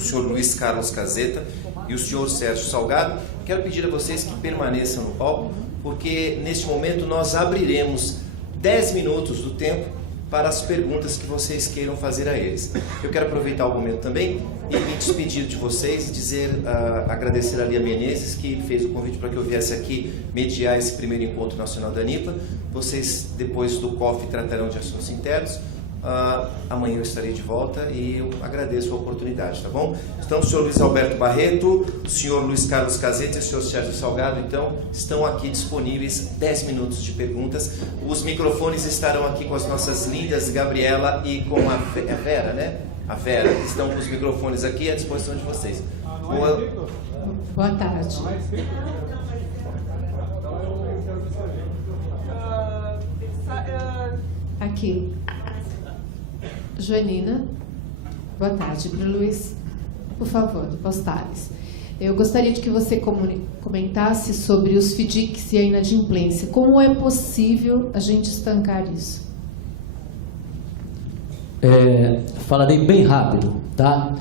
o senhor Luiz Carlos Caseta e o senhor Sérgio Salgado. Quero pedir a vocês que permaneçam no palco, porque neste momento nós abriremos 10 minutos do tempo para as perguntas que vocês queiram fazer a eles. Eu quero aproveitar o momento também e me despedir de vocês, agradecer a Lia Menezes, que fez o convite para que eu viesse aqui mediar esse primeiro encontro nacional da ANIPA. Vocês, depois do COF, tratarão de assuntos internos. Amanhã eu estarei de volta e eu agradeço a oportunidade, tá bom? Então, o senhor Luiz Alberto Barreto, o senhor Luiz Carlos Caseta e o senhor Sérgio Salgado, então, estão aqui disponíveis 10 minutos de perguntas. Os microfones estarão aqui com as nossas lindas Gabriela e com a Vera, né? A Vera, estão com os microfones aqui à disposição de vocês. Boa tarde. Aqui. Joanina, boa tarde. Para o Luiz, por favor, Postales. Eu gostaria de que você comentasse sobre os FDICs e a inadimplência. Como é possível a gente estancar isso? Falarei bem rápido, tá?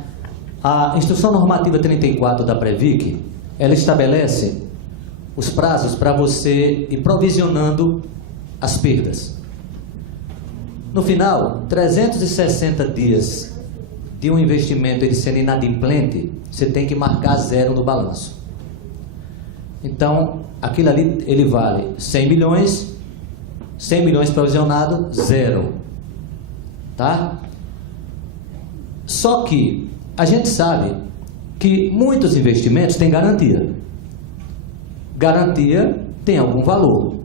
A Instrução Normativa 34 da Previc, ela estabelece os prazos para você ir provisionando as perdas. No final, 360 dias de um investimento ele sendo inadimplente, você tem que marcar 0 no balanço. Então, aquilo ali, ele vale 100 milhões provisionado, 0. Tá? Só que a gente sabe que muitos investimentos têm garantia. Garantia tem algum valor.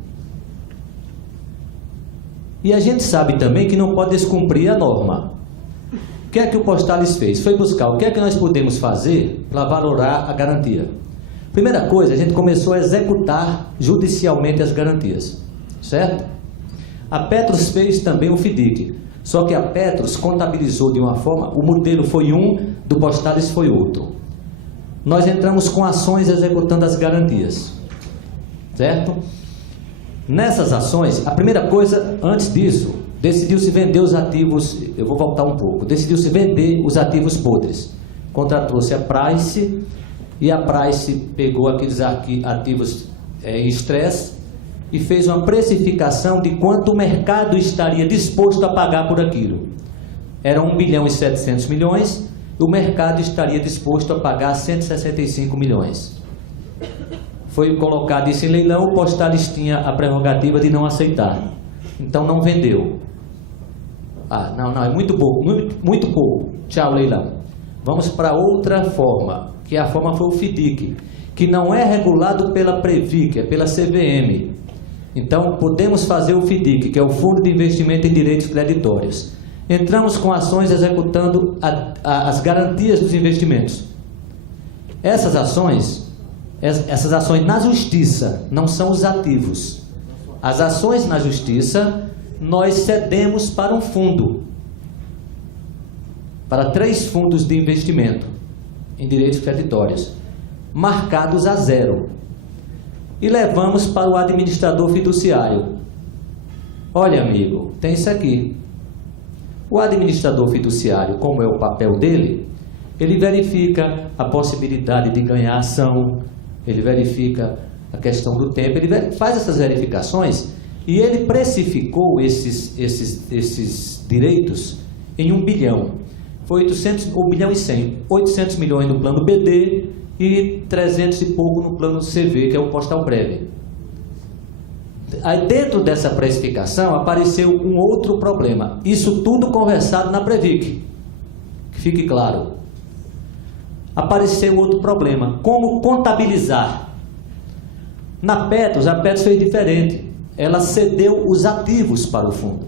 E a gente sabe também que não pode descumprir a norma. O que é que o Postales fez? Foi buscar o que é que nós podemos fazer para valorar a garantia. Primeira coisa, a gente começou a executar judicialmente as garantias. Certo? A Petros fez também o FDIC. Só que a Petros contabilizou de uma forma, o modelo foi um, do Postales foi outro. Nós entramos com ações executando as garantias. Certo? Nessas ações, a primeira coisa, antes disso, decidiu-se vender os ativos, eu vou voltar um pouco, decidiu-se vender os ativos podres. Contratou-se a Price, e a Price pegou aqueles ativos em estresse e fez uma precificação de quanto o mercado estaria disposto a pagar por aquilo. Era 1 bilhão e 700 milhões, e o mercado estaria disposto a pagar 165 milhões. Foi colocado isso em leilão, o Postales tinha a prerrogativa de não aceitar. Então não vendeu. Não, é muito pouco, muito pouco. Tchau, leilão. Vamos para outra forma, que a forma foi o FDIC, que não é regulado pela Previc, é pela CVM. Então podemos fazer o FDIC, que é o Fundo de Investimento em Direitos Creditórios. Entramos com ações executando as garantias dos investimentos. Essas ações na justiça não são os ativos. As ações na justiça nós cedemos para um fundo, para 3 fundos de investimento em direitos creditórios, marcados a 0. E levamos para o administrador fiduciário. Olha, amigo, tem isso aqui. O administrador fiduciário, como é o papel dele, ele verifica a possibilidade de ganhar ação, ele verifica a questão do tempo, ele faz essas verificações e ele precificou esses direitos em 1 bilhão. Foi 1 bilhão e 100, 800 milhões no plano BD e 300 e pouco no plano CV, que é o Postal Prev. Aí dentro dessa precificação apareceu um outro problema. Isso tudo conversado na Previc, que fique claro. Apareceu outro problema, como contabilizar. Na Petros, a Petros fez diferente. Ela cedeu os ativos para o fundo.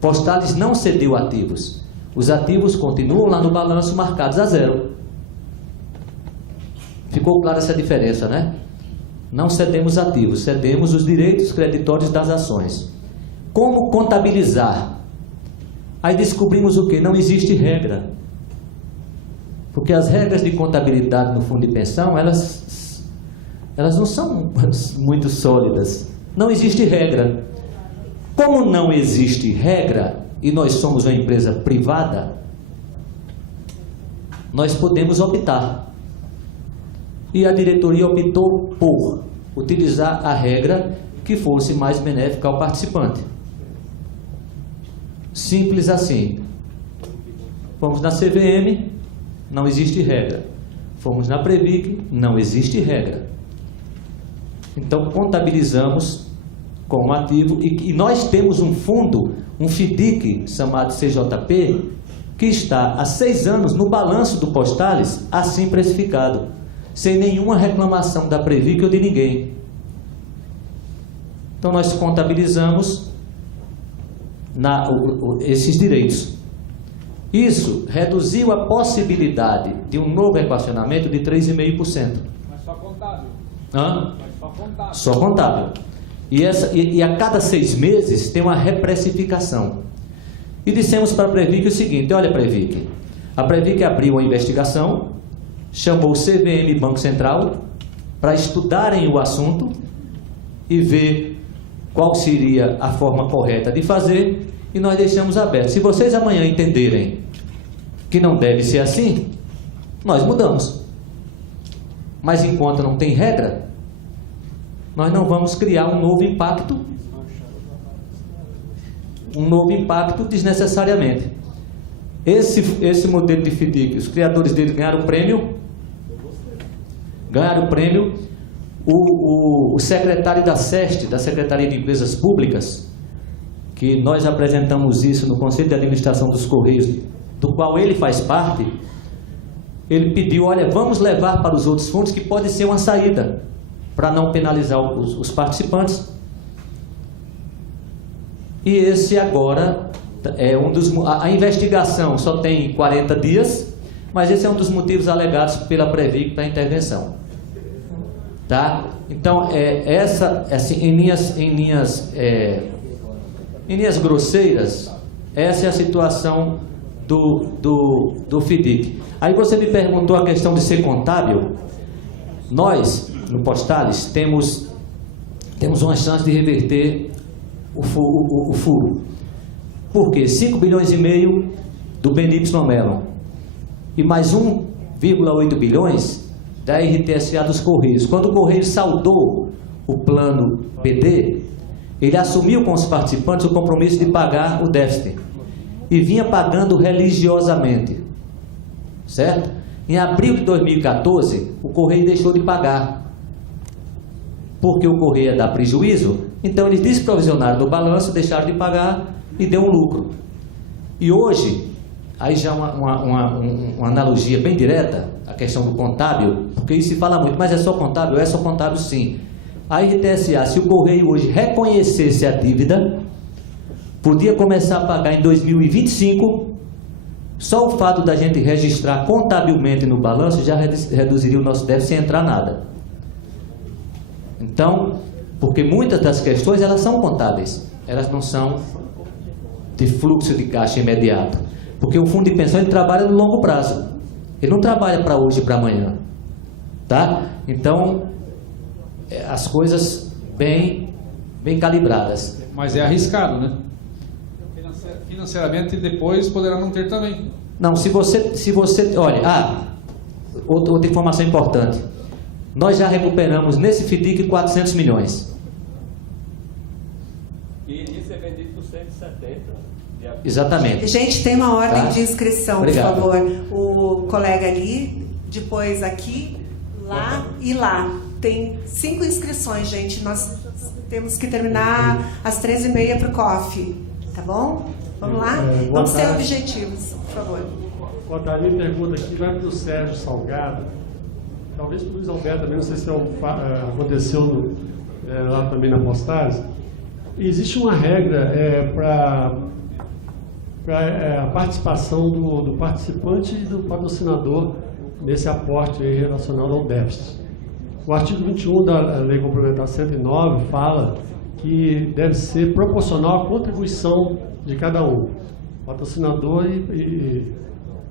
Postales não cedeu ativos. Os ativos continuam lá no balanço marcados a 0. Ficou clara essa diferença, né? Não cedemos ativos, cedemos os direitos creditórios das ações. Como contabilizar? Aí descobrimos o quê? Não existe regra. Porque as regras de contabilidade no fundo de pensão, elas não são muito sólidas. Não existe regra. Como não existe regra, e nós somos uma empresa privada, nós podemos optar. E a diretoria optou por utilizar a regra que fosse mais benéfica ao participante. Simples assim. Fomos na CVM, não existe regra. Fomos na Previc, não existe regra. Então, contabilizamos como ativo e nós temos um fundo, um FDIC, chamado CJP, que está há 6 anos no balanço do Postales, assim precificado, sem nenhuma reclamação da Previc ou de ninguém. Então, nós contabilizamos esses direitos. Isso reduziu a possibilidade de um novo equacionamento de 3,5%. Mas só contábil. Hã? Mas só contábil. Só contábil. E a cada 6 meses tem uma reprecificação. E dissemos para a Previc o seguinte: olha, Previc, a Previc abriu uma investigação, chamou o CVM e Banco Central para estudarem o assunto e ver qual seria a forma correta de fazer, e nós deixamos aberto. Se vocês amanhã entenderem que não deve ser assim, nós mudamos. Mas enquanto não tem regra, nós não vamos criar um novo impacto desnecessariamente. Esse modelo de FDIC, os criadores dele ganharam o prêmio. O secretário da SEST, da Secretaria de Empresas Públicas, que nós apresentamos isso no Conselho de Administração dos Correios, do qual ele faz parte, ele pediu: olha, vamos levar para os outros fundos, que pode ser uma saída, para não penalizar os participantes. E esse agora é um dos... A investigação só tem 40 dias, mas esse é um dos motivos alegados pela Previc para a intervenção. Tá? Então, assim, em linhas grosseiras, essa é a situação do FDIC. Aí você me perguntou a questão de ser contábil. Nós, no Postales, temos uma chance de reverter o furo. Por quê? 5,5 bilhões do BNY Mellon e mais 1,8 bilhões da RTSA dos Correios. Quando o Correio saldou o plano PD, ele assumiu com os participantes o compromisso de pagar o déficit e vinha pagando religiosamente, certo? Em abril de 2014, o Correio deixou de pagar, porque o Correio ia dar prejuízo. Então eles desprovisionaram do balanço, deixaram de pagar e deu um lucro. E hoje, aí já uma analogia bem direta, a questão do contábil, porque isso se fala muito, mas é só contábil? É só contábil, sim. A RTSA, se o Correio hoje reconhecesse a dívida, podia começar a pagar em 2025. Só o fato da gente registrar contabilmente no balanço já reduziria o nosso déficit sem entrar nada. Então, porque muitas das questões, elas são contábeis, elas não são de fluxo de caixa imediato. Porque o fundo de pensão, ele trabalha no longo prazo, ele não trabalha para hoje e para amanhã, tá? Então, as coisas bem calibradas. Mas é arriscado, né? Financeiramente, depois poderá não ter também. Não, se você olha, outra informação importante. Nós já recuperamos nesse FDIC 400 milhões. E isso é vendido por 170. Exatamente. Gente, tem uma ordem de inscrição, Obrigado. por favor. O colega ali, depois aqui, lá e lá. Tem 5 inscrições, gente. Nós temos que terminar às 13h30 para o coffee. Tá bom? Vamos lá? Vamos ser objetivos, por favor. Boa tarde. Minha pergunta aqui vai para o Sérgio Salgado. Talvez para o Luiz Alberto também, não sei se aconteceu lá também na Postales. Existe uma regra para a participação do participante e do patrocinador nesse aporte relacionado ao déficit. O artigo 21 da Lei Complementar 109 fala que deve ser proporcional à contribuição de cada um, patrocinador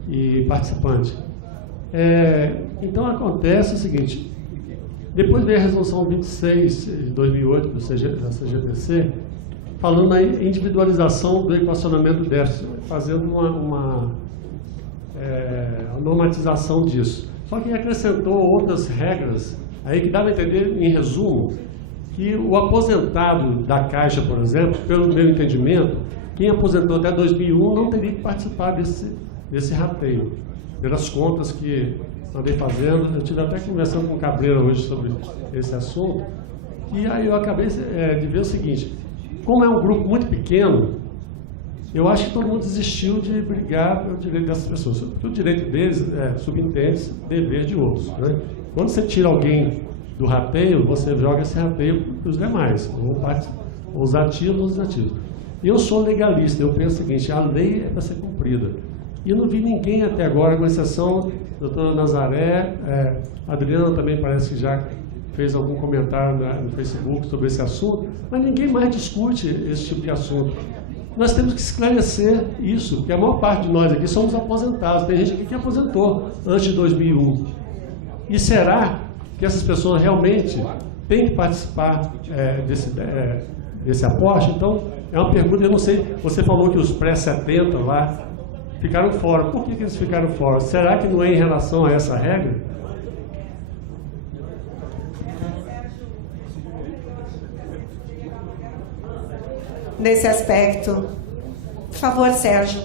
e participante. Então acontece o seguinte: depois veio a resolução 26 de 2008 da CGPC, falando na individualização do equacionamento do déficit, fazendo a normatização disso. Só que acrescentou outras regras, aí que dá para entender, em resumo, que o aposentado da Caixa, por exemplo, pelo meu entendimento, quem aposentou até 2001 não teria que participar desse rateio, pelas contas que andei fazendo. Eu estive até conversando com o Cabreira hoje sobre esse assunto, e aí eu acabei de ver o seguinte: como é um grupo muito pequeno, eu acho que todo mundo desistiu de brigar pelo direito dessas pessoas. Porque o direito deles subentende dever de outros, né? Quando você tira alguém do rateio, você joga esse rateio para os demais, ou os ativos ou os ativos. Eu sou legalista, eu penso o seguinte: a lei é para ser cumprida. E eu não vi ninguém até agora, com exceção da doutora Nazaré, a Adriana também parece que já fez algum comentário no Facebook sobre esse assunto, mas ninguém mais discute esse tipo de assunto. Nós temos que esclarecer isso, porque a maior parte de nós aqui somos aposentados. Tem gente aqui que aposentou antes de 2001. E será que essas pessoas realmente têm que participar desse aporte? Então, é uma pergunta, eu não sei, você falou que os pré-70 lá ficaram fora. Por que eles ficaram fora? Será que não é em relação a essa regra? Nesse aspecto. Por favor, Sérgio.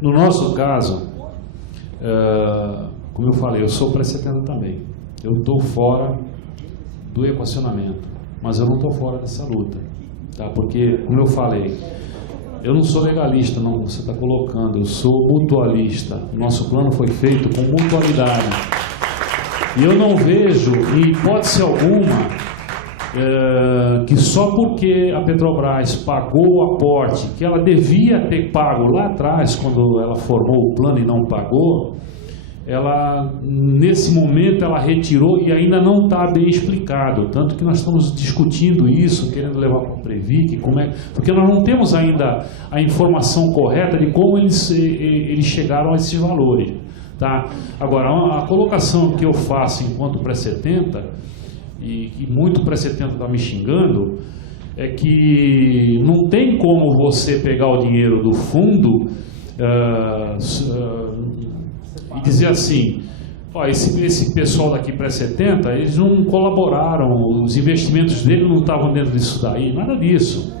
No nosso caso, como eu falei, eu sou pré-70 também. Eu estou fora do equacionamento, mas eu não estou fora dessa luta, tá? Porque, como eu falei, eu não sou legalista, não, você está colocando, eu sou mutualista. Nosso plano foi feito com mutualidade. E eu não vejo, em hipótese alguma, que só porque a Petrobras pagou o aporte que ela devia ter pago lá atrás, quando ela formou o plano e não pagou, ela, nesse momento, ela retirou e ainda não está bem explicado. Tanto que nós estamos discutindo isso, querendo levar para o Previc, porque nós não temos ainda a informação correta de como eles chegaram a esses valores. Tá? Agora, a colocação que eu faço enquanto pré-70, e muito pré-70 está me xingando, é que não tem como você pegar o dinheiro do fundo e dizer assim: ó, esse pessoal daqui pré-70, eles não colaboraram, os investimentos deles não estavam dentro disso daí, nada disso.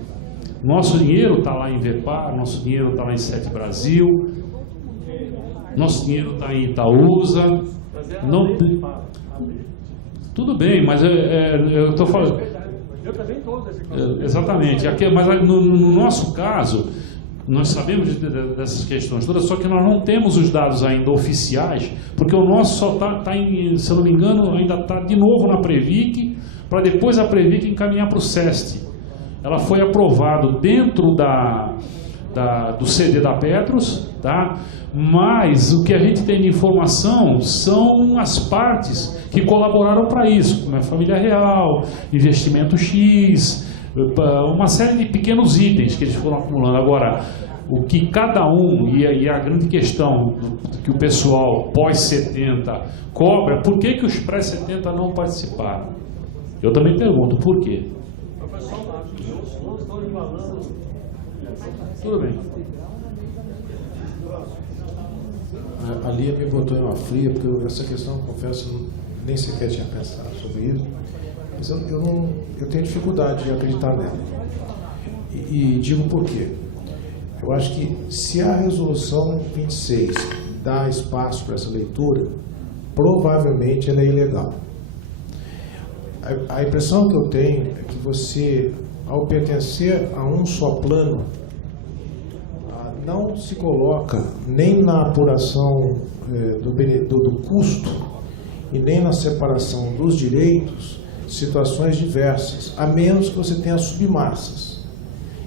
Nosso dinheiro está lá em Vepar, nosso dinheiro está lá em Sete Brasil, nosso dinheiro está em Itaúsa. Não, tudo bem, mas eu estou falando. Eu também estou. Exatamente. Mas no nosso caso, nós sabemos dessas questões todas, só que nós não temos os dados ainda oficiais, porque o nosso só está, se eu não me engano, ainda está de novo na Previc, para depois a Previc encaminhar para o SEST. Ela foi aprovado dentro do CD da Petros, tá? Mas o que a gente tem de informação são as partes que colaboraram para isso, como a Família Real, Investimento X, uma série de pequenos itens que eles foram acumulando. Agora, o que cada um, e a grande questão que o pessoal pós-70 cobra, por que os pré-70 não participaram? Eu também pergunto, por quê? Tudo bem. A Lia me botou em uma fria, porque essa questão, confesso, nem sequer tinha pensado sobre isso, mas eu tenho dificuldade de acreditar nela. E digo por quê. Eu acho que se a resolução 26 dá espaço para essa leitura, provavelmente ela é ilegal. A impressão que eu tenho é que você, ao pertencer a um só plano, não se coloca nem na apuração do custo e nem na separação dos direitos situações diversas, a menos que você tenha submassas.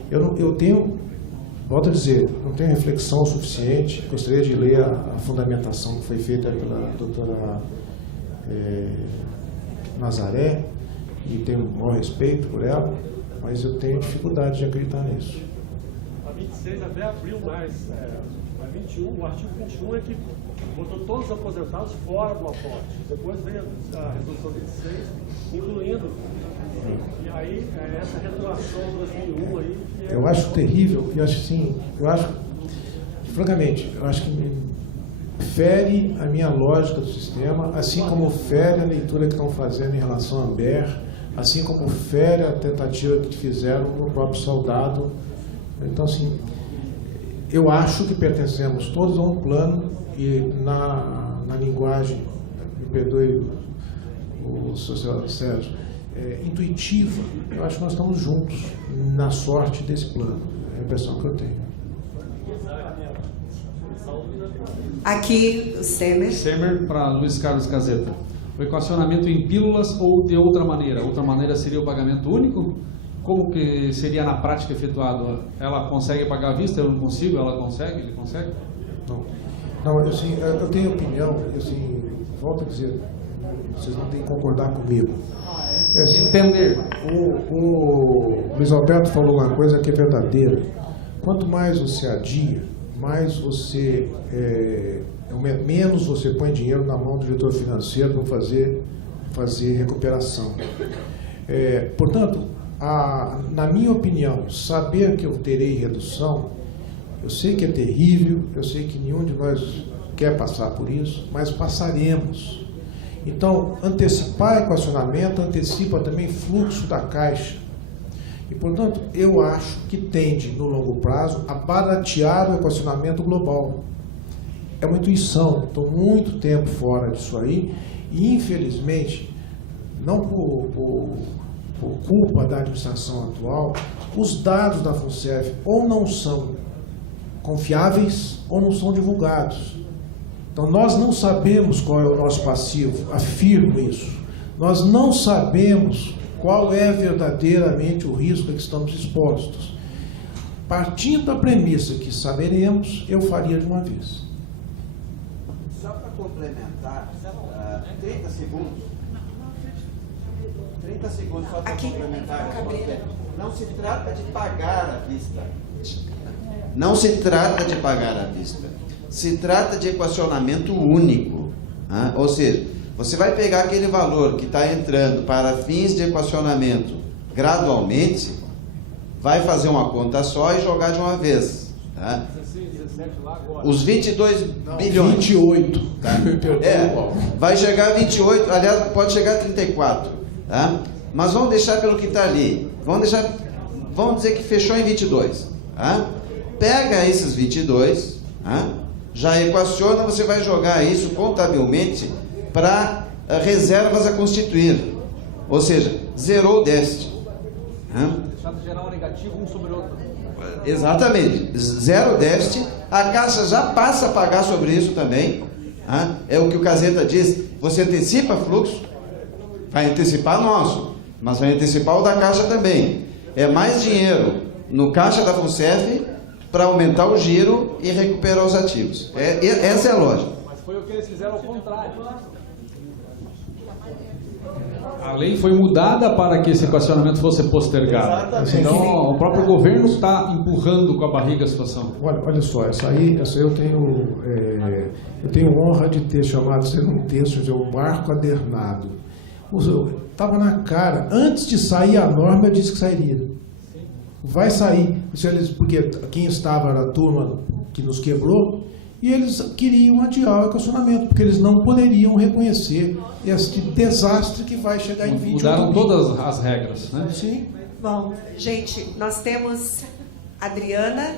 Eu tenho, volto a dizer, não tenho reflexão suficiente, gostaria de ler a fundamentação que foi feita pela doutora Nazaré, e tenho um maior respeito por ela, mas eu tenho dificuldade de acreditar nisso. A 26 até abriu mais. A 21, o artigo 21 é que botou todos os aposentados fora do aporte. Depois veio a resolução 26, incluindo. E aí, essa regulação 2001 aí... Eu acho terrível, eu acho assim, francamente, eu acho que fere a minha lógica do sistema, assim como fere a leitura que estão fazendo em relação à Amber, assim como fere a tentativa que fizeram no próprio soldado. Então, assim, eu acho que pertencemos todos a um plano e na linguagem, me perdoe o social Sérgio, intuitiva, eu acho que nós estamos juntos na sorte desse plano. É a impressão que eu tenho. Aqui, o Semer. Semer para Luiz Carlos Caseta. O equacionamento em pílulas ou de outra maneira? Outra maneira seria o pagamento único? Como que seria na prática efetuado? Ela consegue pagar à vista? Eu não consigo? Ela consegue? Ele consegue? Não, assim, eu tenho opinião, assim, volto a dizer, vocês não têm que concordar comigo. Assim, Entender. O Luiz Alberto falou uma coisa que é verdadeira. Quanto mais você adia, mais você menos você põe dinheiro na mão do diretor financeiro para fazer recuperação. Portanto, na minha opinião, saber que eu terei redução, eu sei que é terrível, eu sei que nenhum de nós quer passar por isso, mas passaremos. Então, antecipar equacionamento antecipa também fluxo da caixa. E, portanto, eu acho que tende, no longo prazo, a baratear o equacionamento global. É uma intuição, estou muito tempo fora disso aí, e, infelizmente, não por culpa da administração atual, os dados da FUNCEF ou não são confiáveis ou não são divulgados. Então, nós não sabemos qual é o nosso passivo, afirmo isso. Nós não sabemos qual é verdadeiramente o risco a que estamos expostos. Partindo da premissa que saberemos, eu faria de uma vez. Só para complementar, 30 segundos. 30 segundos só para complementar. Não se trata de pagar à vista. Não se trata de pagar à vista. Se trata de equacionamento único. Ou seja, você vai pegar aquele valor que está entrando para fins de equacionamento gradualmente, vai fazer uma conta só e jogar de uma vez. Tá? Os 22 bilhões. 28. Tá? Vai chegar a 28, aliás, pode chegar a 34. Tá? Mas vamos deixar pelo que está ali. Vamos dizer que fechou em 22. Tá? Pega esses 22, já equaciona, você vai jogar isso contabilmente para reservas a constituir. Ou seja, zerou o déficit. Deixar de gerar um negativo um sobre o outro. Exatamente. Zero déficit, a Caixa já passa a pagar sobre isso também. É o que o Caseta diz. Você antecipa fluxo, vai antecipar nosso, mas vai antecipar o da Caixa também. É mais dinheiro no caixa da FUNCEF para aumentar o giro e recuperar os ativos. Essa é a lógica. Mas foi o que eles fizeram ao contrário. A lei foi mudada para que esse equacionamento fosse postergado. Exatamente. Então, o próprio governo está empurrando com a barriga a situação. Olha só, essa aí eu tenho honra de ter chamado isso um texto de um barco adernado. Estava na cara, antes de sair a norma, eu disse que sairia. Vai sair, porque quem estava era a turma que nos quebrou, e eles queriam adiar o equacionamento, porque eles não poderiam reconhecer este desastre que vai chegar em 20 Mudaram todas as regras, né? Sim. Bom, gente, nós temos a Adriana,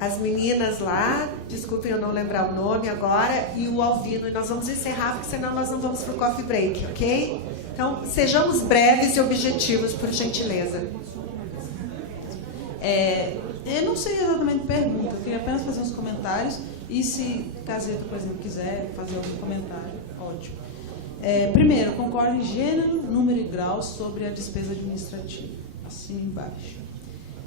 as meninas lá, desculpem eu não lembrar o nome agora, e o Alvino, e nós vamos encerrar, porque senão nós não vamos para o coffee break, ok? Então, sejamos breves e objetivos, por gentileza. Eu não sei exatamente pergunta, eu queria apenas fazer uns comentários, e se Caseta, por exemplo, quiser fazer algum comentário, ótimo. Primeiro, concordo em gênero, número e grau sobre a despesa administrativa, acima e embaixo.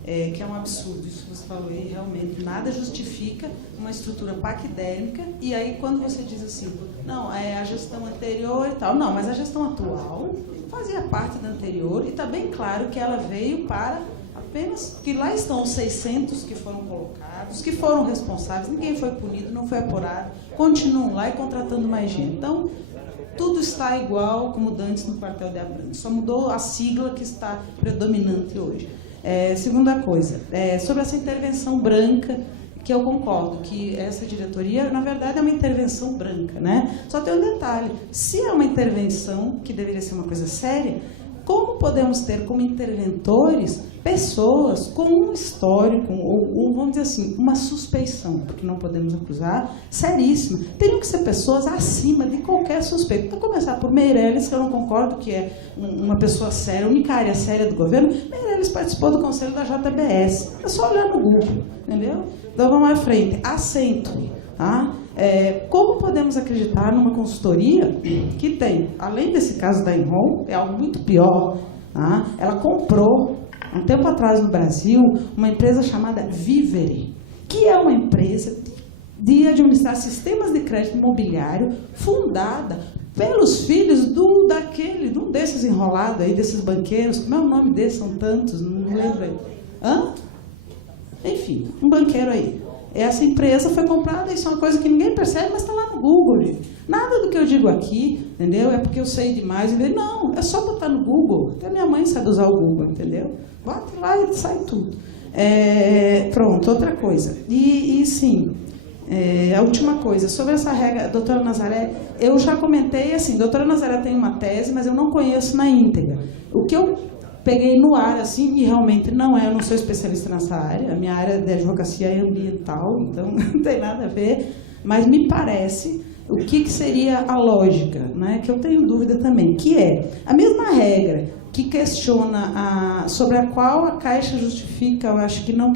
Que é um absurdo, isso que você falou aí, realmente, nada justifica uma estrutura paquidérmica, e aí quando você diz assim, não, a gestão anterior e tal, não, mas a gestão atual fazia parte da anterior, e está bem claro que ela veio para apenas, que lá estão os 600 que foram colocados, que foram responsáveis, ninguém foi punido, não foi apurado, continuam lá e contratando mais gente. Então, tudo está igual como antes no quartel de Abrantes. Só mudou a sigla que está predominante hoje. Segunda coisa, sobre essa intervenção branca, que eu concordo que essa diretoria, na verdade, é uma intervenção branca, né? Só tem um detalhe: se é uma intervenção que deveria ser uma coisa séria, como podemos ter como interventores pessoas com um histórico, ou vamos dizer assim, uma suspeição, porque não podemos acusar, seríssima. Teriam que ser pessoas acima de qualquer suspeito. Para começar por Meirelles, que eu não concordo que é uma pessoa séria, a única área séria do governo. Meirelles participou do conselho da JBS. É só olhar no Google, entendeu? Então vamos à frente. Assento. Tá? Como podemos acreditar numa consultoria que tem, além desse caso da Enron, é algo muito pior, tá? Ela comprou, há um tempo atrás no Brasil, uma empresa chamada Vivere, que é uma empresa de administrar sistemas de crédito imobiliário fundada pelos filhos de um desses enrolados aí, desses banqueiros. Como é o nome desses? São tantos, não lembro aí. Enfim, um banqueiro aí. Essa empresa foi comprada, isso é uma coisa que ninguém percebe, mas está lá no Google, gente. Nada do que eu digo aqui, entendeu? É porque eu sei demais. Não, é só botar no Google. Até minha mãe sabe usar o Google, entendeu? Bota lá e sai tudo. Pronto, outra coisa. E sim, a última coisa, sobre essa regra, doutora Nazaré, eu já comentei assim, doutora Nazaré tem uma tese, mas eu não conheço na íntegra. O que eu peguei no ar, assim, e realmente não eu não sou especialista nessa área, a minha área de advocacia é ambiental, então não tem nada a ver, mas me parece o que seria a lógica, né, que eu tenho dúvida também, que é a mesma regra que questiona sobre a qual a Caixa justifica, eu acho que não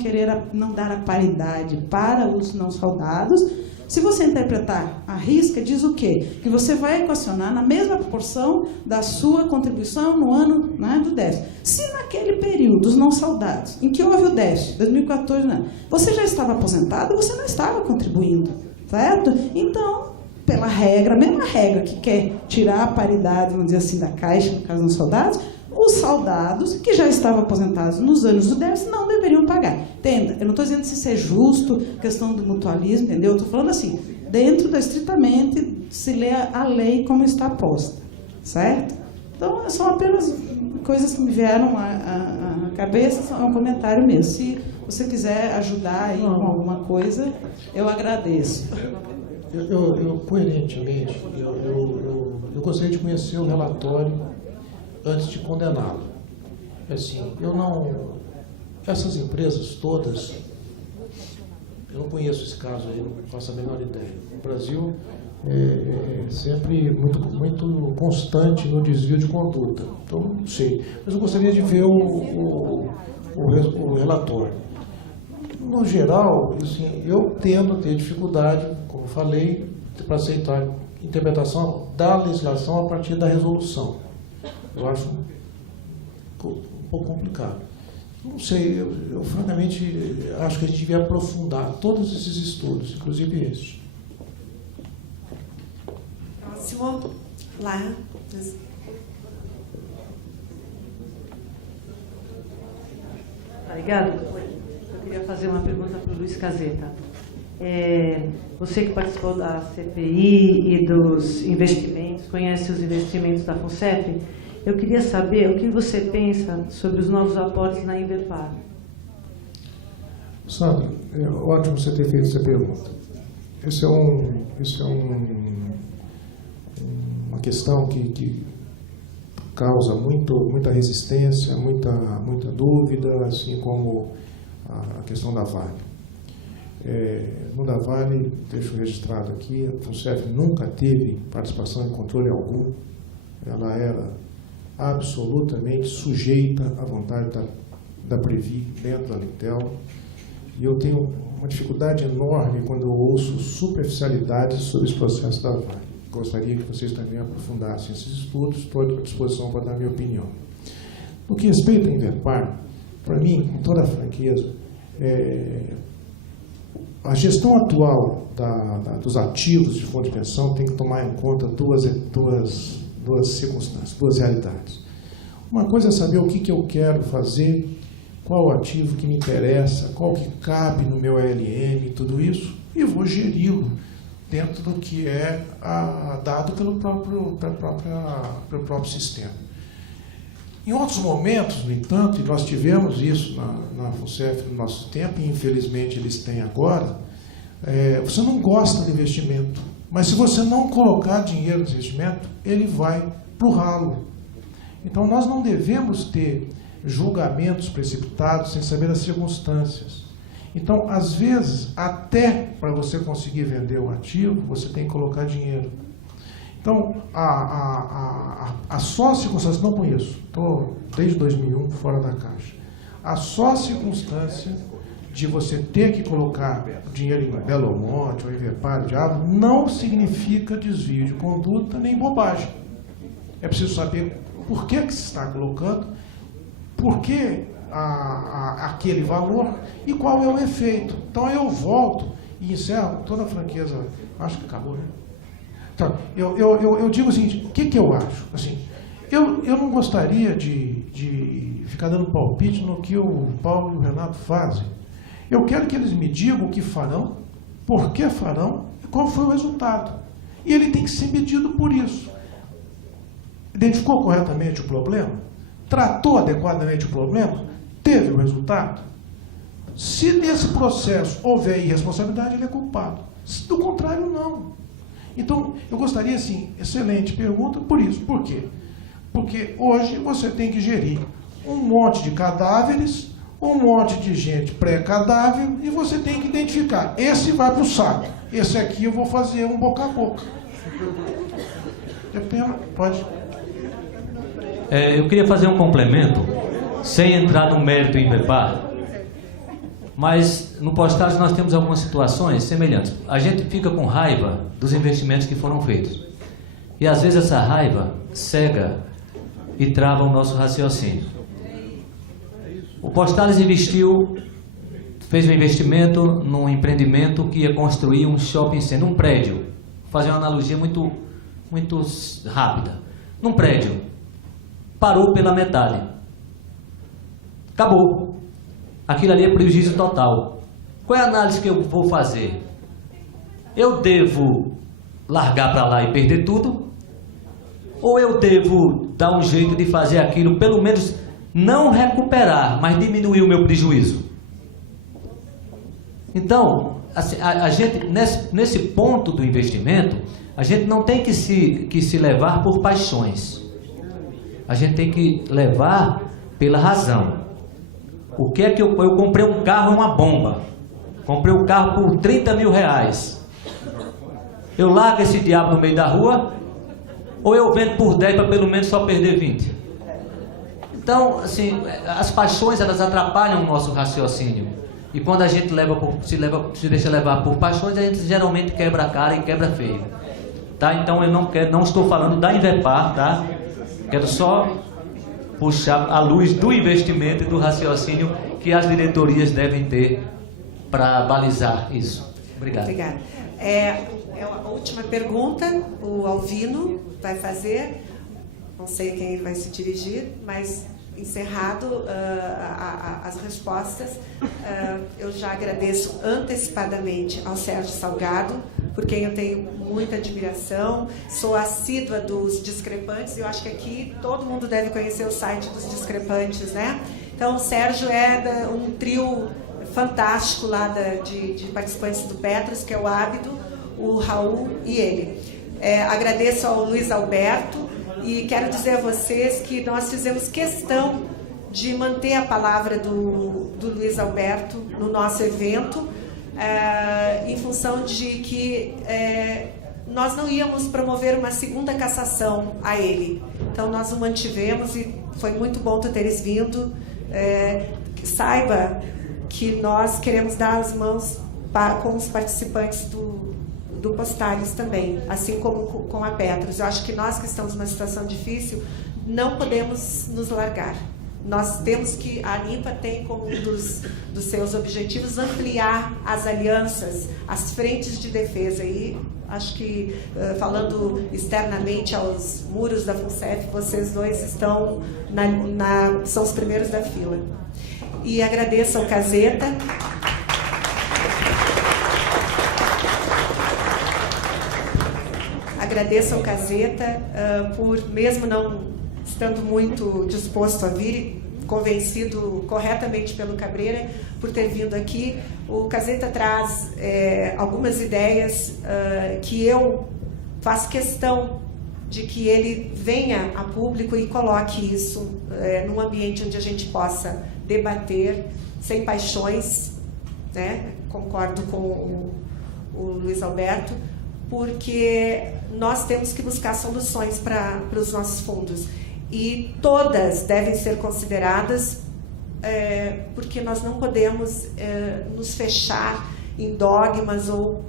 dar a paridade para os não soldados. Se você interpretar a risca, diz o quê? Que você vai equacionar na mesma proporção da sua contribuição no ano, né, do déficit. Se naquele período, os não soldados, em que houve o déficit, 2014, né, você já estava aposentado, você não estava contribuindo, certo? Então, pela regra, a mesma regra que quer tirar a paridade, vamos dizer assim, da Caixa, no caso dos soldados, os soldados que já estavam aposentados nos anos do déficit não deveriam pagar. Entenda, eu não estou dizendo se isso é justo, questão do mutualismo, entendeu? Eu estou falando assim, dentro da estritamente se lê a lei como está posta, certo? Então, são apenas coisas que me vieram à cabeça, é um comentário mesmo. Se você quiser ajudar aí com alguma coisa, eu agradeço. Coerentemente, eu gostaria de conhecer o relatório antes de condená-lo. Assim, essas empresas todas, eu não conheço esse caso aí, não faço a menor ideia. O Brasil é sempre muito constante no desvio de conduta. Então, não sei. Mas eu gostaria de ver o relatório. No geral, assim, eu tendo a ter dificuldade, como falei, para aceitar a interpretação da legislação a partir da resolução. Eu acho um pouco complicado. Não sei, eu francamente acho que a gente devia aprofundar todos esses estudos, inclusive este. Próximo, lá. Obrigada. Eu queria fazer uma pergunta para o Luiz Caseta. Você que participou da CPI e dos investimentos, conhece os investimentos da FUNCEF, eu queria saber o que você pensa sobre os novos aportes na Inverpar. Sandra, é ótimo você ter feito essa pergunta. Isso é uma questão que causa muita resistência, muita dúvida, assim como a questão da Vale. No da Vale, deixo registrado aqui, a FUNCEF nunca teve participação em controle algum. Ela era absolutamente sujeita à vontade da Previ dentro da Litel. E eu tenho uma dificuldade enorme quando eu ouço superficialidades sobre os processos da Vale. Gostaria que vocês também aprofundassem esses estudos, estou à disposição para dar minha opinião. No que respeita à Inverpar, para mim, com toda a franqueza, a gestão atual dos ativos de fundo de pensão tem que tomar em conta duas circunstâncias, duas realidades. Uma coisa é saber o que eu quero fazer, qual o ativo que me interessa, qual que cabe no meu ALM, tudo isso, e vou geri-lo dentro do que é dado pelo próprio sistema. Em outros momentos, no entanto, e nós tivemos isso na FUNCEF no nosso tempo, e infelizmente eles têm agora, você não gosta do investimento, mas se você não colocar dinheiro no investimento, ele vai para o ralo. Então nós não devemos ter julgamentos precipitados sem saber as circunstâncias. Então, às vezes, até para você conseguir vender o ativo, você tem que colocar dinheiro. Então, a só circunstância, não conheço, estou desde 2001 fora da caixa, a só circunstância de você ter que colocar dinheiro em Belo Monte ou em Vepar, Diabo, não significa desvio de conduta nem bobagem. É preciso saber por que se está colocando, por que aquele valor e qual é o efeito. Então eu volto e encerro toda a franqueza, acho que acabou, né? Então, eu digo o seguinte, o que eu acho? Assim, eu não gostaria de ficar dando palpite no que o Paulo e o Renato fazem. Eu quero que eles me digam o que farão, por que farão e qual foi o resultado. E ele tem que ser medido por isso. Identificou corretamente o problema? Tratou adequadamente o problema? Teve o resultado? Se nesse processo houver irresponsabilidade, ele é culpado. Se do contrário, não. Então, eu gostaria, assim, excelente pergunta por isso. Por quê? Porque hoje você tem que gerir um monte de cadáveres, um monte de gente pré-cadáver, e você tem que identificar. Esse vai para o saco. Esse aqui eu vou fazer um boca a boca. Pode. Eu queria fazer um complemento, sem entrar no mérito em Vepar, mas no Postais nós temos algumas situações semelhantes. A gente fica com raiva dos investimentos que foram feitos. E às vezes essa raiva cega e trava o nosso raciocínio. O Postales fez um investimento num empreendimento que ia construir um shopping center, um prédio. Vou fazer uma analogia muito rápida. Num prédio, parou pela metade. Acabou. Aquilo ali é prejuízo total. Qual é a análise que eu vou fazer? Eu devo largar para lá e perder tudo? Ou eu devo dar um jeito de fazer aquilo, pelo menos não recuperar, mas diminuir o meu prejuízo? Então, assim, a gente, nesse ponto do investimento, a gente não tem que se levar por paixões. A gente tem que levar pela razão. O que é que eu comprei um carro, uma bomba. Comprei um carro por 30 mil reais. Eu largo esse diabo no meio da rua, ou eu vendo por 10 para pelo menos só perder 20? Então, assim, as paixões, elas atrapalham o nosso raciocínio. E quando a gente se deixa levar por paixões, a gente geralmente quebra a cara e quebra feio. Tá? Então eu não estou falando da Invepar, tá? Quero só puxar a luz do investimento e do raciocínio que as diretorias devem ter para balizar isso. Obrigado. Obrigada. A última pergunta, o Alvino vai fazer. Não sei a quem ele vai se dirigir, mas encerrado as respostas, eu já agradeço antecipadamente ao Sérgio Salgado, por quem eu tenho muita admiração, sou assídua dos Discrepantes, e eu acho que aqui todo mundo deve conhecer o site dos Discrepantes, né? Então, o Sérgio é um trio fantástico lá de participantes do Petros, que é o Ábido, o Raul e ele. Agradeço ao Luiz Alberto, e quero dizer a vocês que nós fizemos questão de manter a palavra do Luiz Alberto no nosso evento, em função de que nós não íamos promover uma segunda cassação a ele. Então, nós o mantivemos e foi muito bom tu teres vindo. Saiba que nós queremos dar as mãos com os participantes do Postales também, assim como com a Petros. Eu acho que nós que estamos numa situação difícil, não podemos nos largar. Nós temos que, a ANIPA tem como um dos seus objetivos ampliar as alianças, as frentes de defesa. E acho que, falando externamente aos muros da FUNCEF, vocês dois estão são os primeiros da fila. E agradeço ao Caseta. agradeço ao Caseta por, mesmo não estando muito disposto a vir, convencido corretamente pelo Cabreira, por ter vindo aqui. O Caseta traz algumas ideias que eu faço questão de que ele venha a público e coloque isso num ambiente onde a gente possa debater sem paixões, né? Concordo com o Luiz Alberto, porque nós temos que buscar soluções para os nossos fundos. E todas devem ser consideradas, porque nós não podemos nos fechar em dogmas ou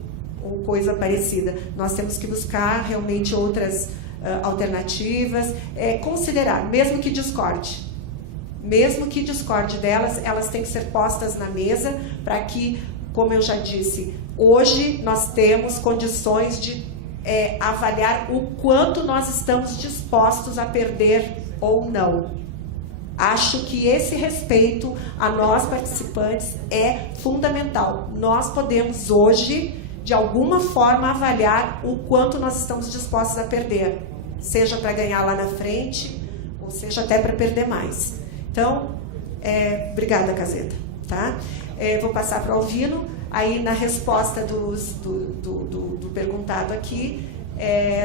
coisa parecida. Nós temos que buscar realmente outras alternativas, considerar, mesmo que discorde delas, elas têm que ser postas na mesa para que, como eu já disse, hoje nós temos condições de avaliar o quanto nós estamos dispostos a perder ou não. Acho que esse respeito a nós participantes é fundamental. Nós podemos hoje, de alguma forma, avaliar o quanto nós estamos dispostos a perder, seja para ganhar lá na frente, ou seja até para perder mais. Então, obrigada, Caseta. Tá? Vou passar para o Alvino. Aí, na resposta do perguntado aqui,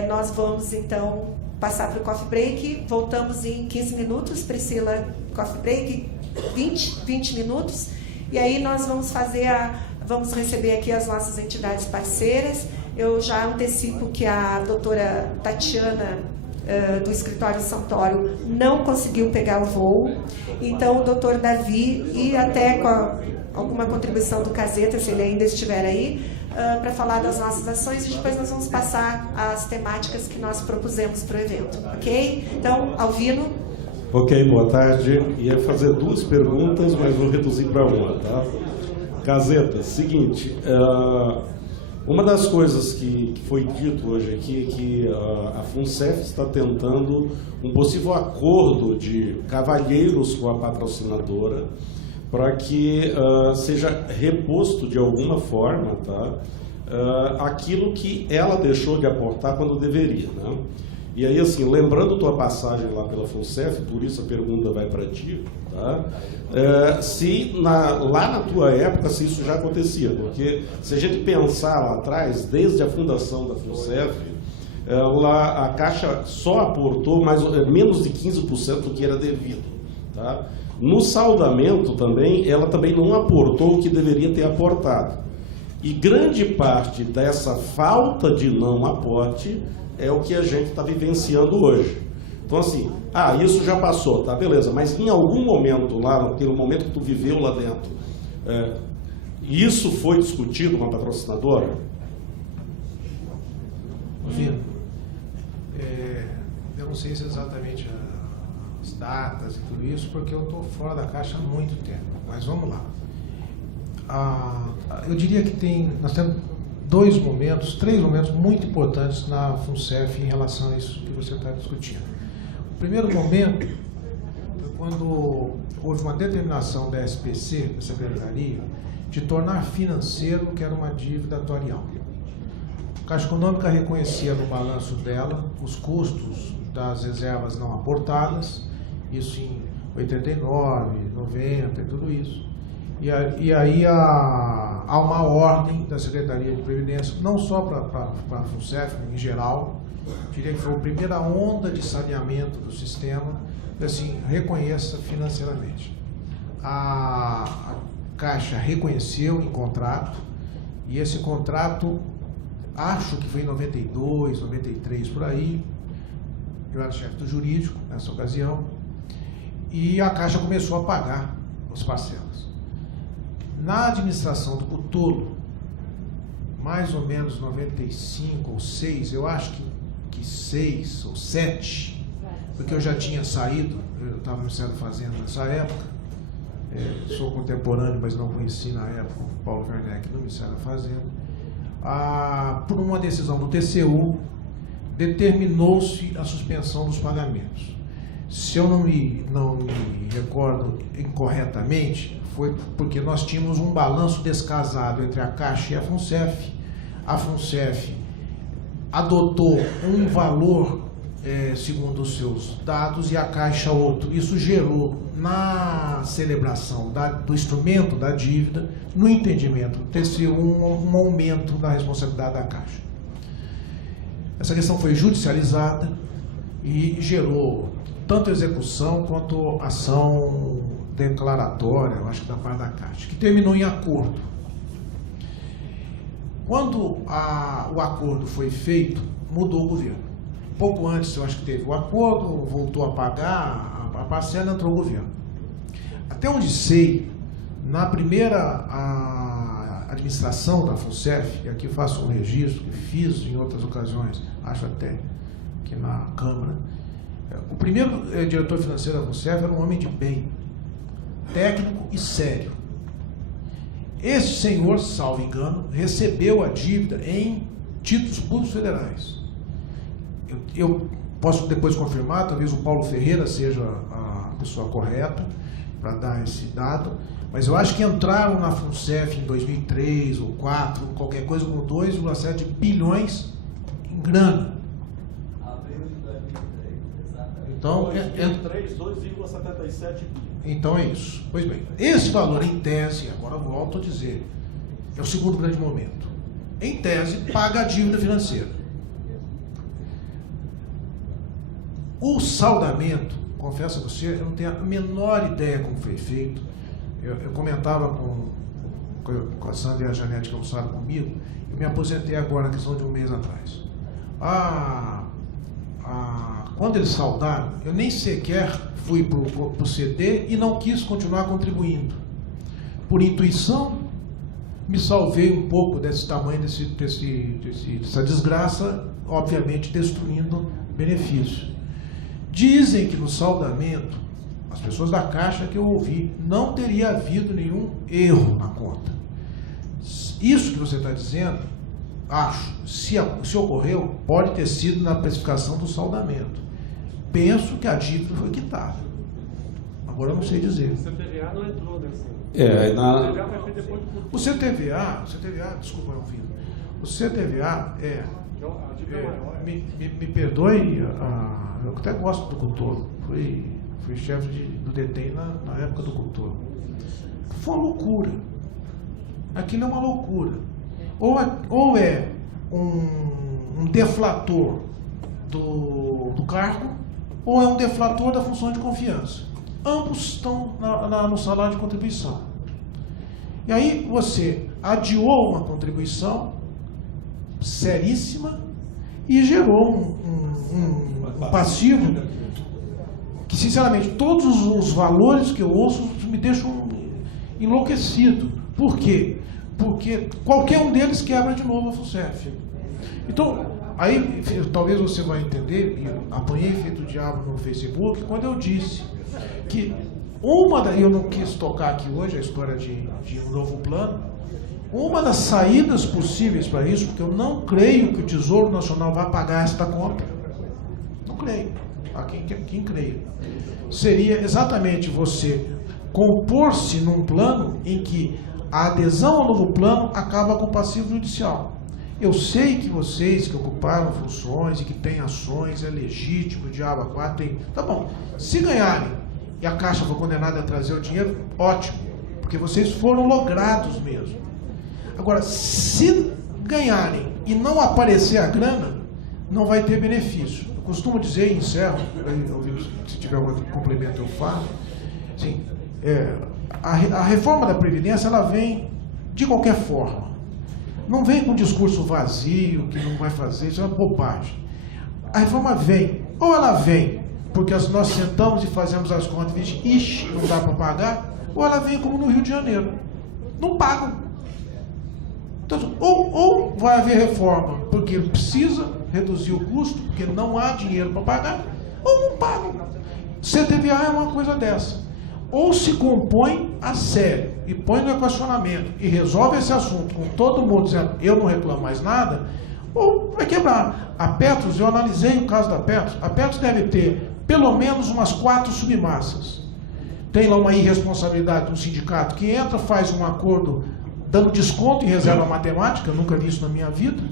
nós vamos, então, passar para o coffee break. Voltamos em 15 minutos, Priscila, coffee break, 20 minutos. E aí nós vamos vamos receber aqui as nossas entidades parceiras. Eu já antecipo que a doutora Tatiana, do escritório Santoro, não conseguiu pegar o voo. Então, o doutor Davi, e até com alguma contribuição do Caseta, se ele ainda estiver aí, para falar das nossas ações, e depois nós vamos passar as temáticas que nós propusemos para o evento, ok? Então, Alvino. Ok, boa tarde. Ia fazer 2 perguntas, mas vou reduzir para uma, tá? Caseta, seguinte, uma das coisas que foi dito hoje aqui é que a FUNCEF está tentando um possível acordo de cavalheiros com a patrocinadora para que seja reposto de alguma forma, tá, aquilo que ela deixou de aportar quando deveria, né? E aí, assim, lembrando tua passagem lá pela FUNCEF, por isso a pergunta vai para ti, tá? Lá na tua época, se isso já acontecia, porque se a gente pensar lá atrás, desde a fundação da FUNCEF, lá a Caixa só aportou menos de 15% do que era devido, tá? No saldamento também, ela também não aportou o que deveria ter aportado. E grande parte dessa falta de não aporte é o que a gente está vivenciando hoje. Então, assim, isso já passou, tá, beleza, mas em algum momento lá, naquele momento que tu viveu lá dentro, isso foi discutido com a patrocinadora? Vindo, eu não sei se exatamente as datas e tudo isso, porque eu estou fora da Caixa há muito tempo, mas vamos lá. Eu diria que nós temos 3 momentos muito importantes na FUNCEF em relação a isso que você está discutindo. O primeiro momento foi quando houve uma determinação da SPC, da Secretaria, de tornar financeiro o que era uma dívida atuarial. A Caixa Econômica reconhecia no balanço dela os custos das reservas não aportadas, isso em 89, 90 e tudo isso. E aí há uma ordem da Secretaria de Previdência, não só para a FUNCEF, em geral, diria que foi a primeira onda de saneamento do sistema, assim, reconheça financeiramente. A Caixa reconheceu em contrato, e esse contrato, acho que foi em 92, 93, por aí, eu era chefe do jurídico nessa ocasião, e a Caixa começou a pagar as parcelas. Na administração do Cutolo, mais ou menos 95 ou 6, eu acho que 6 ou 7, porque eu já tinha saído, eu estava no Ministério da Fazenda nessa época, sou contemporâneo, mas não conheci na época o Paulo Werneck no Ministério da Fazenda. Por uma decisão do TCU, determinou-se a suspensão dos pagamentos. Se eu não me recordo incorretamente, foi porque nós tínhamos um balanço descasado entre a Caixa e a FUNCEF. A FUNCEF adotou um valor, segundo os seus dados, e a Caixa outro. Isso gerou, na celebração do instrumento da dívida, no entendimento, ter sido um aumento da responsabilidade da Caixa. Essa questão foi judicializada e gerou tanto execução quanto ação declaratória, eu acho que da parte da Caixa, que terminou em acordo. Quando o acordo foi feito, mudou o governo. Pouco antes, eu acho que teve o acordo, voltou a pagar a parcela, entrou o governo. Até onde sei, na primeira administração da FUNCEF, e aqui faço um registro que fiz em outras ocasiões, acho até que na Câmara, o primeiro diretor financeiro da FUNCEF era um homem de bem, técnico e sério. Esse senhor, salvo engano, recebeu a dívida em títulos públicos federais. Eu posso depois confirmar, talvez o Paulo Ferreira seja a pessoa correta para dar esse dado, mas eu acho que entraram na FUNCEF em 2003 ou 2004, qualquer coisa, com 2,7 bilhões em grana. Então, 2,77 bilhões. Então é isso. Pois bem, esse valor em tese, agora volto a dizer, é o segundo grande momento. Em tese, paga a dívida financeira. O saldamento, confesso a você, eu não tenho a menor ideia como foi feito. Eu comentava com a Sandra e a Janete que almoçaram comigo, eu me aposentei agora, na questão de um mês atrás. Quando eles saldaram, eu nem sequer fui para o CD e não quis continuar contribuindo. Por intuição, me salvei um pouco desse tamanho, dessa desgraça, obviamente destruindo benefício. Dizem que no saldamento, as pessoas da Caixa que eu ouvi, não teria havido nenhum erro na conta. Isso que você está dizendo, acho, se ocorreu, pode ter sido na precificação do saldamento. Penso que a dívida foi quitada. Agora eu não sei dizer. O CTVA não entrou nessa. O CTVA, desculpa, não vi. O CTVA me perdoe, eu até gosto do Couto. Fui chefe do DETEM na época do Couto. Foi uma loucura. Aquilo é uma loucura. Ou é um deflator do cargo, ou é um deflator da função de confiança. Ambos estão no salário de contribuição. E aí você adiou uma contribuição seríssima e gerou um passivo que, sinceramente, todos os valores que eu ouço me deixam enlouquecido. Por quê? Porque qualquer um deles quebra de novo a FUNCEF. Então, aí talvez você vai entender, e eu apanhei feito o diabo no Facebook, quando eu disse que eu não quis tocar aqui hoje a história de um novo plano, uma das saídas possíveis para isso, porque eu não creio que o Tesouro Nacional vai pagar esta conta, não creio, há quem creia, seria exatamente você compor-se num plano em que a adesão ao novo plano acaba com o passivo judicial. Eu sei que vocês que ocuparam funções e que têm ações, é legítimo, o diabo a quatro tem. Tá bom, se ganharem e a Caixa for condenada a trazer o dinheiro, ótimo, porque vocês foram logrados mesmo. Agora, se ganharem e não aparecer a grana, não vai ter benefício. Eu costumo dizer, e encerro, se tiver algum complemento eu falo, assim, a reforma da Previdência, ela vem de qualquer forma. Não vem com um discurso vazio, que não vai fazer, isso é uma bobagem. A reforma vem, ou ela vem porque nós sentamos e fazemos as contas e ixi, não dá para pagar, ou ela vem como no Rio de Janeiro, não pagam. Então, ou vai haver reforma porque precisa reduzir o custo, porque não há dinheiro para pagar, ou não pagam. CTVA é uma coisa dessa. Ou se compõe a sério e põe no equacionamento e resolve esse assunto com todo mundo dizendo eu não reclamo mais nada, ou vai quebrar. A Petros, eu analisei o caso da Petros, a Petros deve ter pelo menos umas 4 submassas. Tem lá uma irresponsabilidade do sindicato que entra, faz um acordo dando desconto em reserva matemática, eu nunca vi isso na minha vida.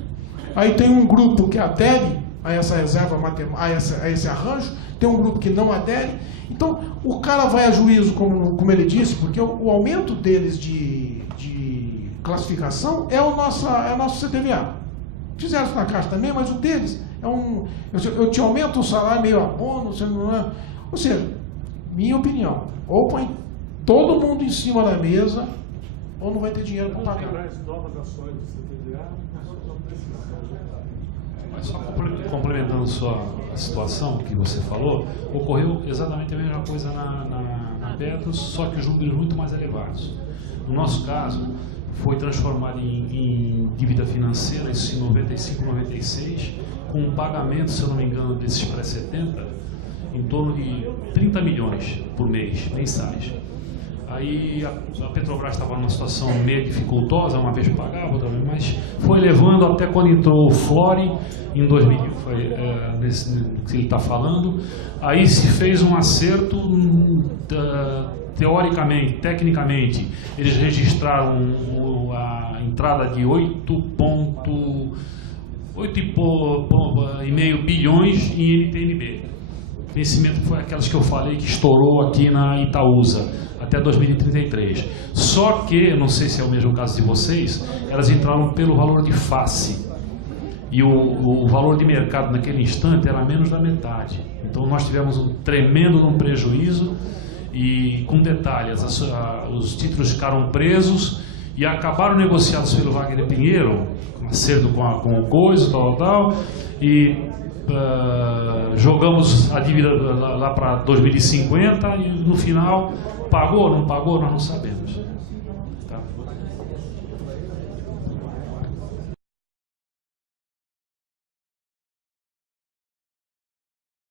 Aí tem um grupo que adere a essa reserva matemática, a esse arranjo, tem um grupo que não adere. Então, o cara vai a juízo, como ele disse, porque o aumento deles de classificação é o nosso CTVA. Fizeram isso na Caixa também, mas o deles é eu te aumento o salário meio abono, ou seja, minha opinião, ou põe todo mundo em cima da mesa, ou não vai ter dinheiro para pagar. As novas ações do CTVA, mas só complementando a situação que você falou, ocorreu exatamente a mesma coisa na Petros, só que juros muito mais elevados. No nosso caso, foi transformado em dívida financeira, isso em 95, 96, com um pagamento, se eu não me engano, desses pré-70, em torno de 30 milhões por mês, mensais. Aí a Petrobras estava numa situação meio dificultosa, uma vez pagava, outra vez, mas foi levando até quando entrou o Flore, em 2000, foi nesse que ele está falando. Aí se fez um acerto, teoricamente, tecnicamente, eles registraram a entrada de 8,5 bilhões em NTNB. Vencimento foi aquelas que eu falei que estourou aqui na Itaúsa, até 2033. Só que, eu não sei se é o mesmo caso de vocês, elas entraram pelo valor de face. E o valor de mercado naquele instante era menos da metade. Então nós tivemos um tremendo prejuízo e, com detalhes, os títulos ficaram presos e acabaram negociados pelo Wagner Pinheiro, um acerto com o coisa, tal, e jogamos a dívida lá para 2050 e no final pagou ou não pagou, nós não sabemos.